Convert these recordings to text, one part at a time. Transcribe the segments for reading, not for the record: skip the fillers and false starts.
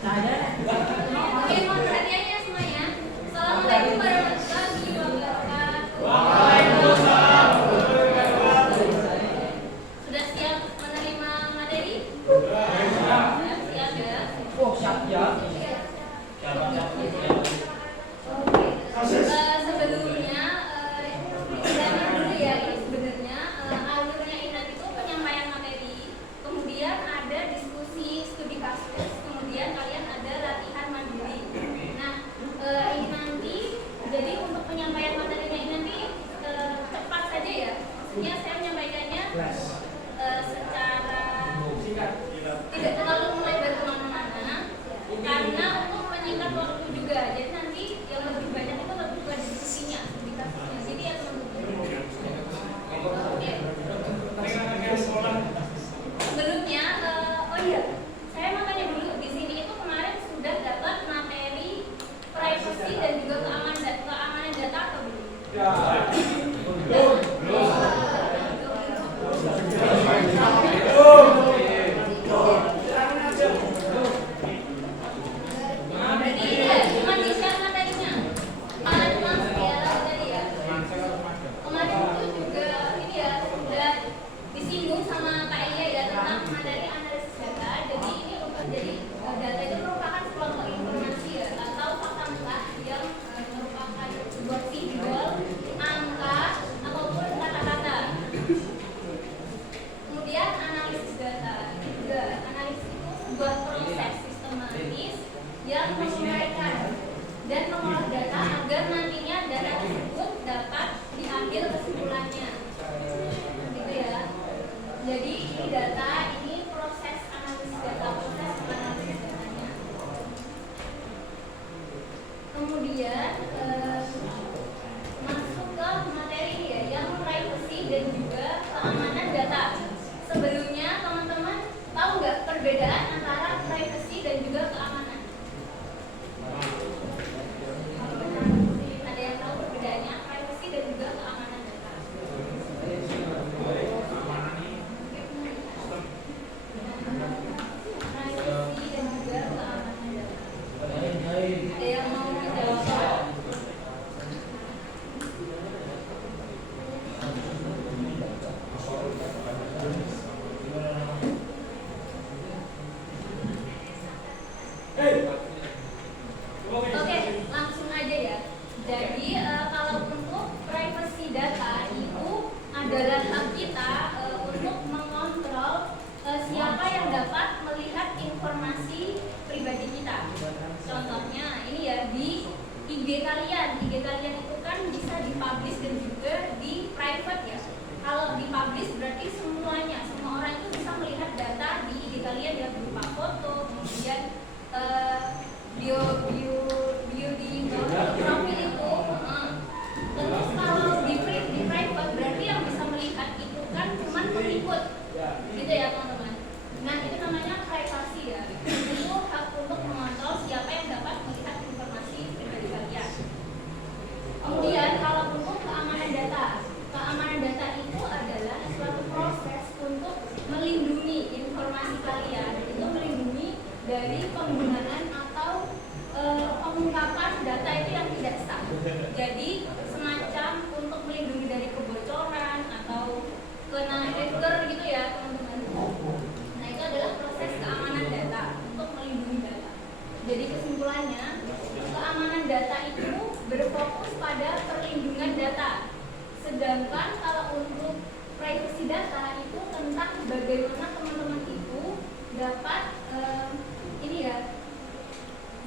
Oke, mohon perhatiannya semuanya. Assalamualaikum warahmatullahi wabarakatuh. Sudah siap menerima materi? Siap ya? Oh, siap ya. Sebelumnya disclaimer dulu ya, ini sebenarnya alurnya Inat itu penyampaian materi, kemudian ada diskusi studi kasus, kemudian kalian ada latihan mandiri. Nah, ini nanti jadi untuk penyampaian materinya ini nanti cepat saja ya, maksudnya saya menyampaikannya secara tidak terlalu melebar kemana-mana, karena untuk menyingkat waktu juga. Jadi nanti yang lebih banyak itu lebih pada diskusinya, studi kasusnya. Jadi ya teman-teman. Oke. Sebelumnya, oh iya, saya mau tanya dulu di sini itu kemarin sudah dapat materi privacy dan juga keamanan data atau belum? Dan mengolah data agar nantinya data tersebut dapat diambil kesimpulannya, gitu ya. Jadi ini data, ini proses analisis data, proses analisis datanya. Kemudian masuk ke materi ya, yang privacy dan juga keamanan data. Sebelumnya teman-teman tahu nggak perbedaan antara privacy dan juga keamanan? Ada yang tahu perbedaannya privacy dan juga keamanan data? Privacy dan juga keamanan data. Ada yang mau menjawab? Oke, langsung aja ya. Jadi kalau untuk privacy data itu adalah hak kita untuk mengontrol siapa yang dapat melihat informasi pribadi kita. Contohnya ini ya, di IG kalian. IG kalian itu kan bisa dipublish dan juga di private ya. Kalau dipublish berarti semuanya, semua orang itu bisa melihat data di IG kalian ya, berupa foto, kemudian bio di profil itu. Terus kalau di private berarti yang bisa melihat itu kan cuma pengikut, gitu ya teman-teman. Nah itu namanya privacy ya. Itu hak untuk mengontrol siapa yang dapat melihat informasi pribadi kalian. Kemudian kalau untuk keamanan data itu adalah suatu proses untuk melindungi informasi kalian, itu melindungi dari penggunaan atau pengungkapan data itu yang tidak sah. Jadi semacam untuk melindungi dari kebocoran atau kena hacker gitu ya teman-teman. Nah itu adalah proses keamanan data untuk melindungi data. Jadi kesimpulannya, keamanan data itu berfokus pada perlindungan data. Sedangkan kalau untuk privacy data itu tentang bagaimana teman-teman itu dapat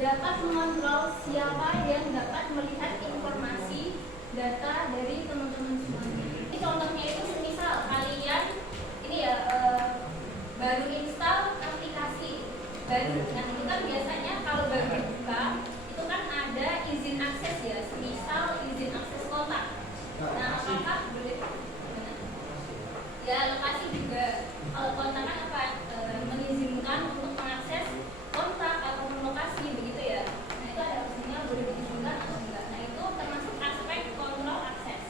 dapat mengontrol siapa yang dapat melihat informasi data dari teman-teman semuanya. Ini contohnya itu semisal kalian ini ya baru install aplikasi baru. Nah itu kan biasanya kalau baru dibuka itu kan ada izin akses ya, semisal izin akses kontak. Nah apakah boleh ya lokasi juga? Kalau kontak kan apa? Mengizinkan untuk mengakses kontak atau lokasi begitu ya. Nah itu ada opsinya boleh diizinkan atau enggak. Nah itu termasuk aspek kontrol akses.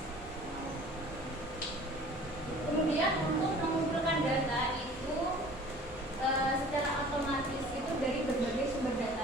Kemudian untuk mengumpulkan data itu secara otomatis itu dari berbagai sumber data.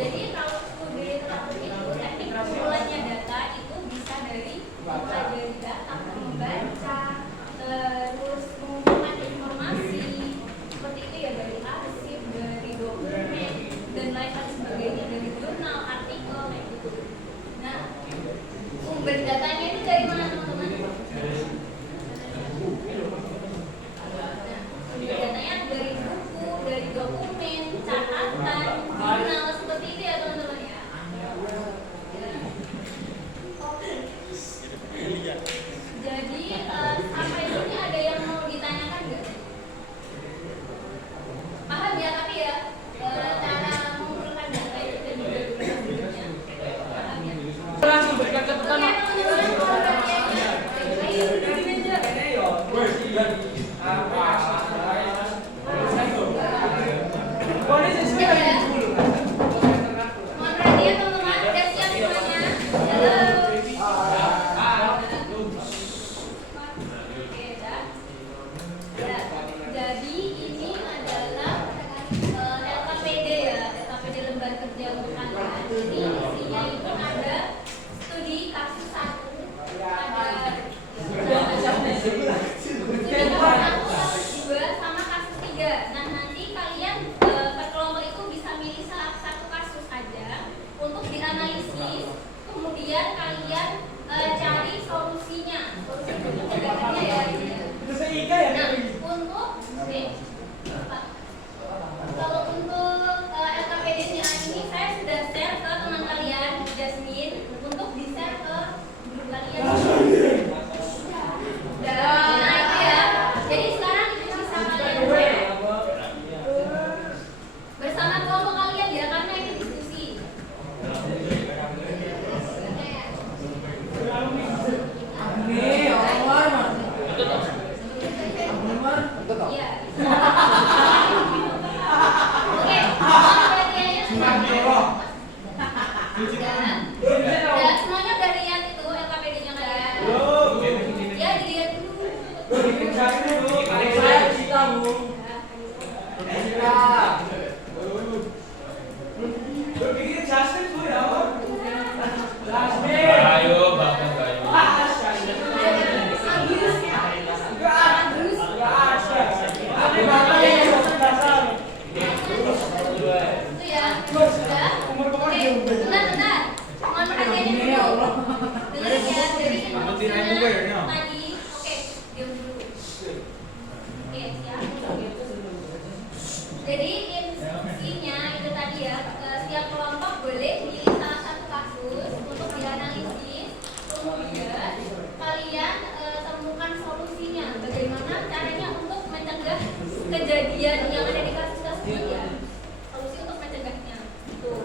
Jadi kalau studi literatur itu teknik pengumpulannya data itu bisa dari data, membaca, terus mengumpulkan informasi seperti itu ya, dari arsip, dari dokumen dan lain sebagainya, dari jurnal, artikel kayak gitu. Nah, sumber datanya itu dari mana teman-teman? Datanya dari buku, dari dokumen, catatan, jurnal, seperti itu ya teman-teman ya. Jadi sampai sini ada yang mau ditanyakan nggak? Paham ya tapi ya cara mengumpulkan data itu dan juga durasinya. Paham ya? Langsung berikan catatan. Jadi instruksinya itu tadi ya, setiap kelompok boleh pilih salah satu kasus untuk dianalisis, kemudian kalian temukan solusinya, bagaimana caranya untuk mencegah kejadian yang ada di kasus tersebut ya, solusi untuk mencegahnya. Tuh.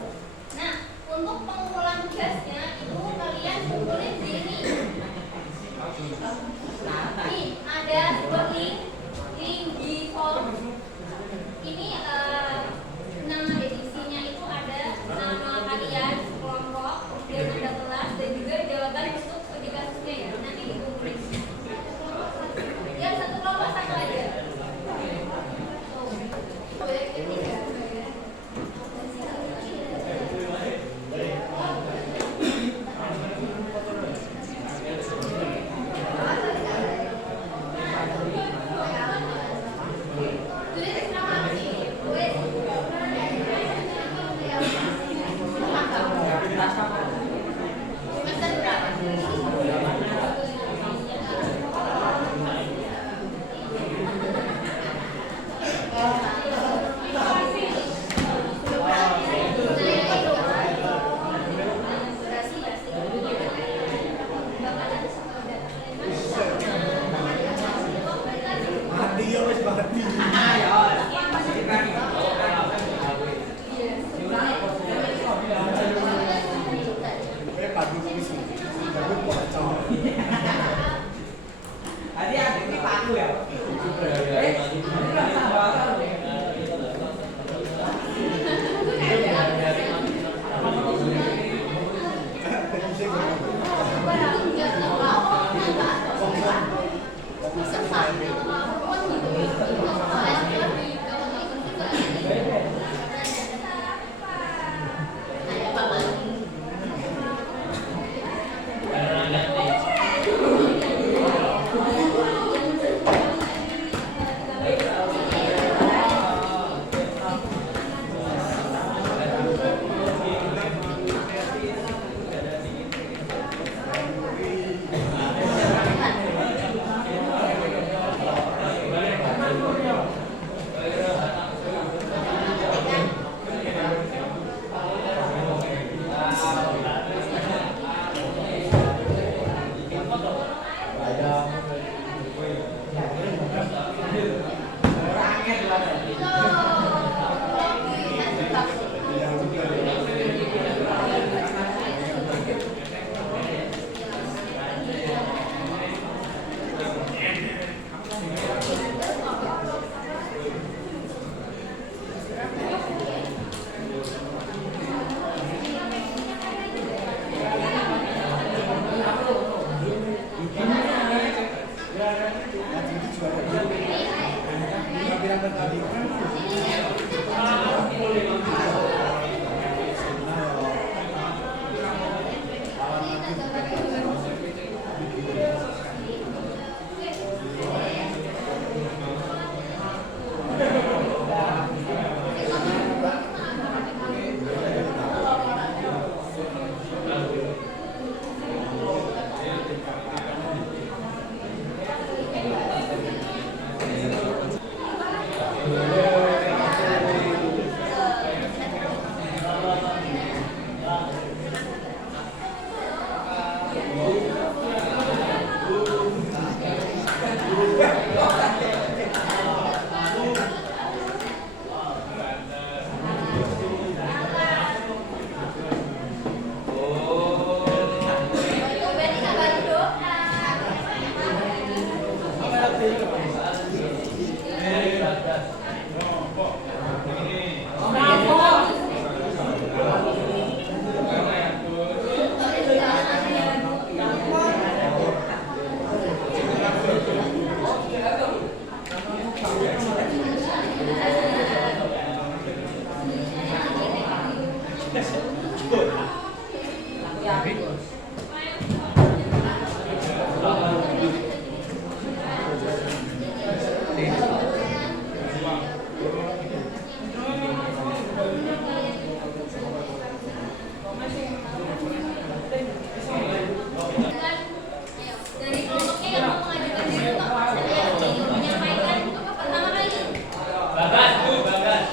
Nah, untuk pengumpulan tugasnya itu kalian kumpulin di ini. Nih, ada sebuah link di form. Ini nama edisinya itu ada nama kalian, kelompok, kemudian ada kelas dan juga jawaban untuk uji kasusnya ya. Nanti dikumpulin. Ya satu kelompok satu aja. Boleh ketiga. Dari kelompoknya yang mau mengajukan diri untuk menyampaikan pertama kali. Bagas, Bu, Bagas.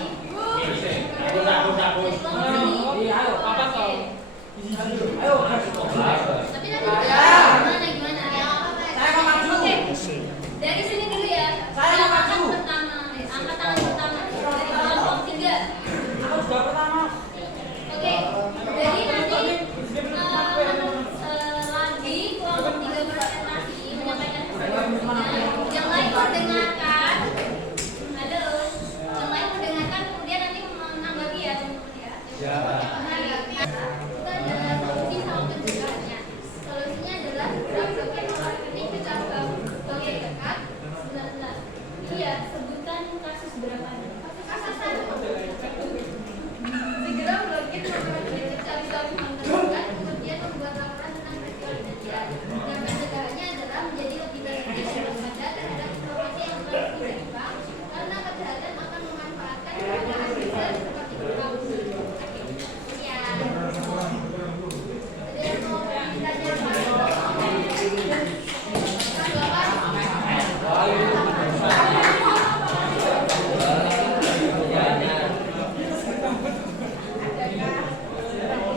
Dari kelompok ini. Apa kau? Tapi nanti gimana? Saya mau maju. Oke. Dari sini dulu ya. Saya Yang maju. angkat pertama, angkat tangan pertama dari kelompok 3. Aku sudah pertama. Oke. Jadi nanti lagi kelompok 3 presentasi menyampaikan presentasinya. Yang lain mendengarkan. Halo. Yang lain mendengarkan kemudian nanti menanggapi ya teman-teman ya. Kita ada solusi sama pencegahannya. Solusinya adalah berakhirnya melalui kecelakaan bagian dekat 19. Iya, sebutkan kasus berapa? Kasus 1. Segera melogin nomor cari-cari menentukan kemudian membuat laporan tentang peristiwa kejadian. Dan pencegahannya adalah menjadi lebih tertib dan waspada terhadap informasi yang telah diterima karena kejahatan akan memanfaatkan keadaan user seperti kamu. Ya. Ada yang mau ditanya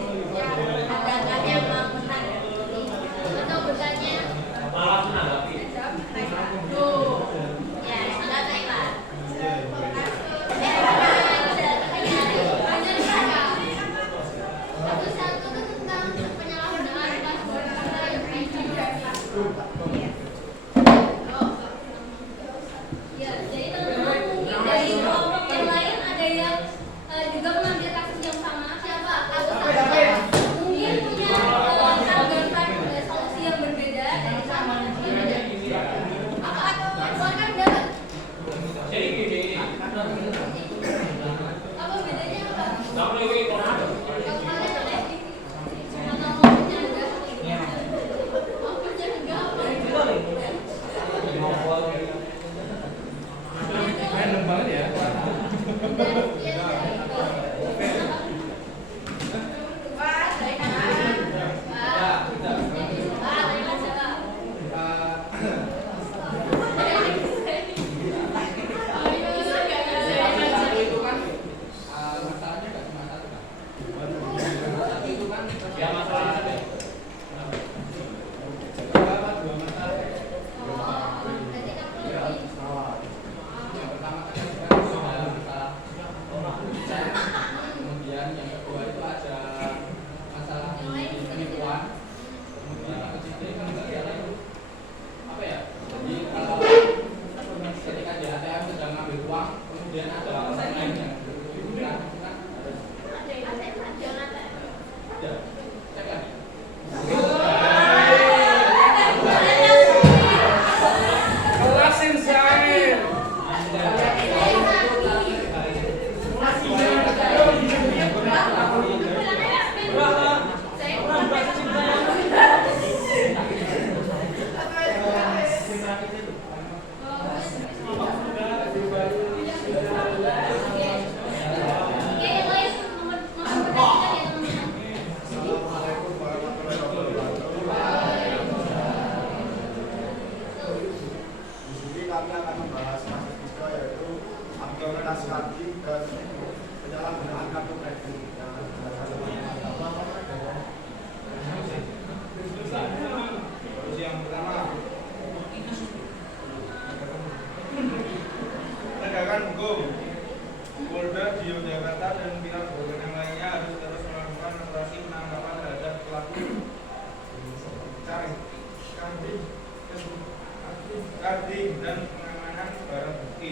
Adakah yang mau menanggapi atau bertanya? Malah menanggapi. Tuh. Ya, sudah baiklah. Satu-satu tentang penyalahgunaan password pada ID driver. Ya, jadi teman-teman mungkin dari kelompok yang lain ada yang juga mengambil kasus yang sama. Siapa? Mungkin punya tanggapan solusi yang berbeda dari sama. Apa? Silakan dapat. Jadi gini, Apa bedanya apa? kamu lagi koran. Kalau kalian ada atau mau menyanggah? Mau menyanggah apa? Random banget ya. tadi dan penyalahgunaan kartu kredit. Yang pertama, penegakan hukum. Polda di Yogyakarta dan pihak berwenang lainnya harus terus melakukan operasi penangkapan terhadap pelaku carding dan pengamanan barang bukti.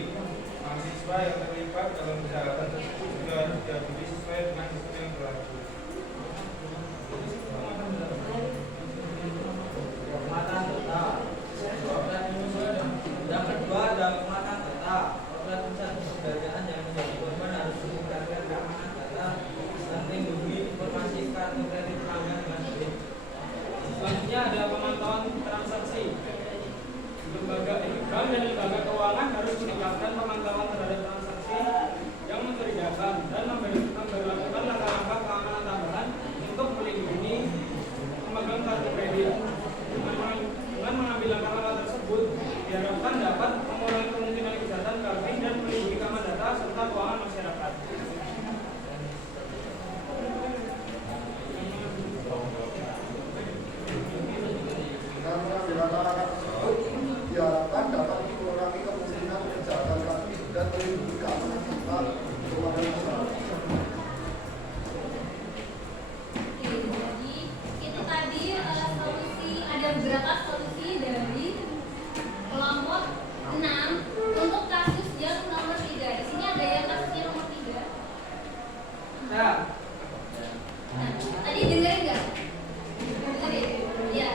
Mahasiswa yang terlibat dalam kejahatan tersebut juga harus diadili sesuai dengan sistem yang berlaku. Penguatan data. Yang kedua ada penguatan data. Outlet pusat perbelanjaan yang menjadi korban harus meningkatkan keamanan data dan melindungi informasi kartu kredit pelanggan dengan baik. Selanjutnya ada pemantauan transaksi. Lembaga bank dan lembaga keuangan harus meningkatkan pemantauan terhadap transaksi yang mencurigakan dan memberlakukan langkah-langkah keamanan tambahan untuk melindungi pemegang kartu kredit. Dengan mengambil langkah-langkah tersebut, diharapkan dapat mengurangi kemungkinan kejahatan carding dan melindungi keamanan data serta keuangan masyarakat. Dengan pengambilan langkah tersebut, diharapkan dapat mengurangi kemungkinan kejahatan kredit dan melindungi keamanan data keuangan masyarakat. Jadi itu tadi solusi, ada beberapa solusi dari kelompok 6 untuk kasus yang nomor 3. Di sini ada yang kasusnya nomor 3. Ya. Nah, tadi dengerin nggak? Dengerin. Ya.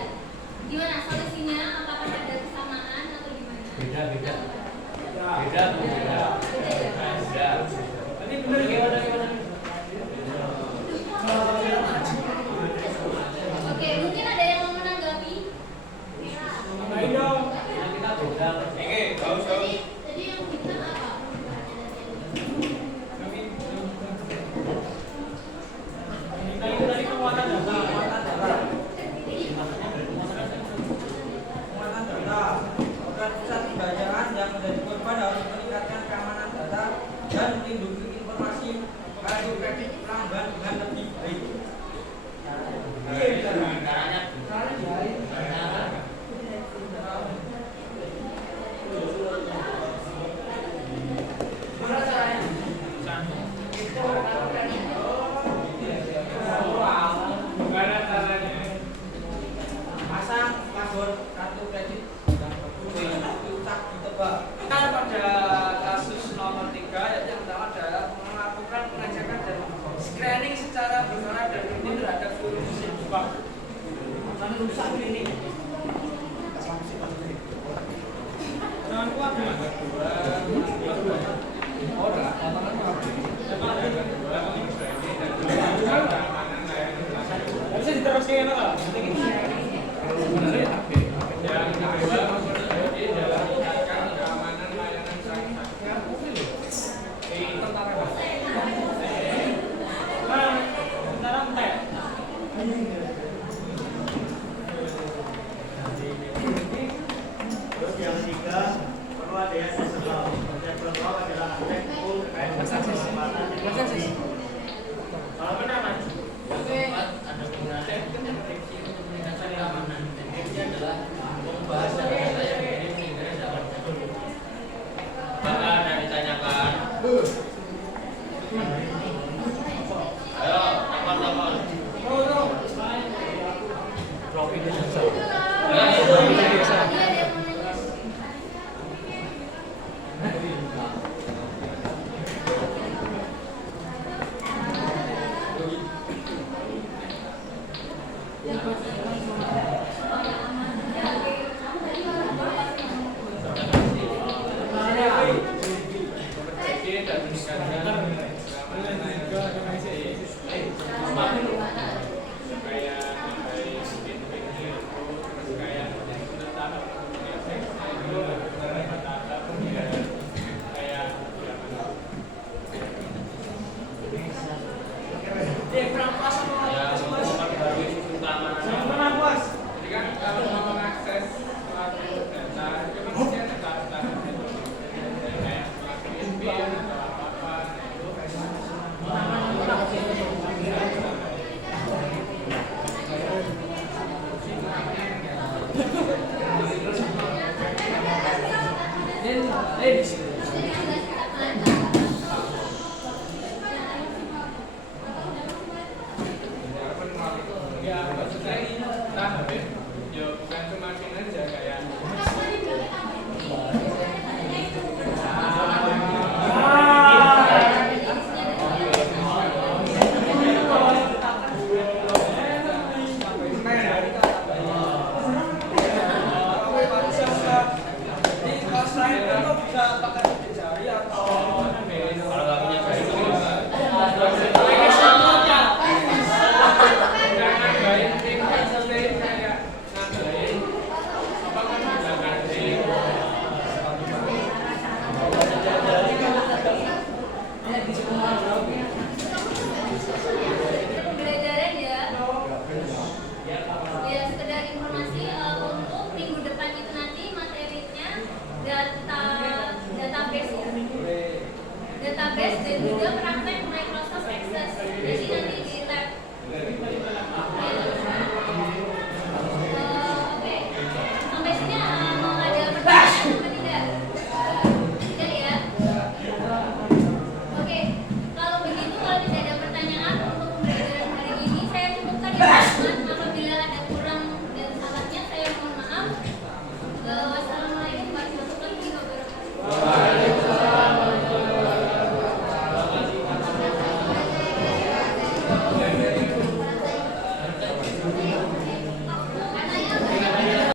Gimana solusinya? Apakah ada kesamaan atau gimana? Beda. Ya. Beda tuh beda. Beda ya? Beda. Tadi benar gimana? Oke, mungkin ada yang mau menanggapi? Baik dong. Nah, kita beda. Gaus. Tadi yang kita apa? Kita itu tadi penguatan data. Penguatan data. Outlet pusat perbelanjaan yang menjadi korban harus meningkatkan keamanan data dan melindungi informasi kartu kredit pelanggan dengan lebih baik. Caranya. Gimana caranya? Gimana caranya? Pasang password kartu kredit yang diucap ditebak. Pada kasus nomor 3 yang pertama adalah melakukan pengecekan dan screening secara berkala dan rutin terhadap seluruh mesin bank. Sampai rusak ini. Jangan kuat ya. Oh, bisa diteruskan lah. Terus yang ketiga, perlu ada yang sesuatu. Yang kedua adalah aspek hukum terkait dengan penempatan ekonomi. Kalau benar mas, Ada penggunaan deteksi untuk meningkatkan keamanan. Deteksi adalah membahas data yang menjadi dapat jadul. Maka ada ditanyakan. Ayo, telepon. Trofi biasa. Pembelajaran ya. Ya sekedar informasi untuk minggu depan itu nanti materinya database ya. Database dan juga